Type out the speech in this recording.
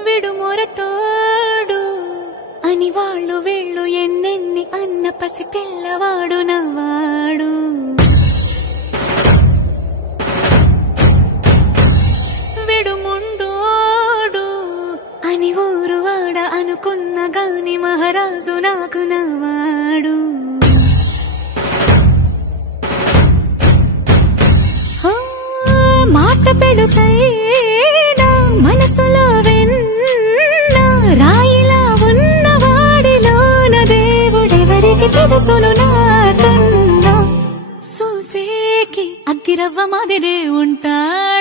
విడుమొరటోడు అని వాళ్ళు వీళ్ళు ఎన్నెన్ని అన్న పసి పిల్లవాడు నవ్వాడు. విడుముండోడు అని ఊరు వాడ అనుకున్న గాని మహారాజు నాకు నవ్వాడు. మాట పెడుసైనా మనసులో వెన్న రాయిలా ఉన్నవాడిలోన దేవుడెవరికి తెలుసును నాకన్నా. సూసేకి అగ్గిరవ్వ మాదిరే ఉంటాడు.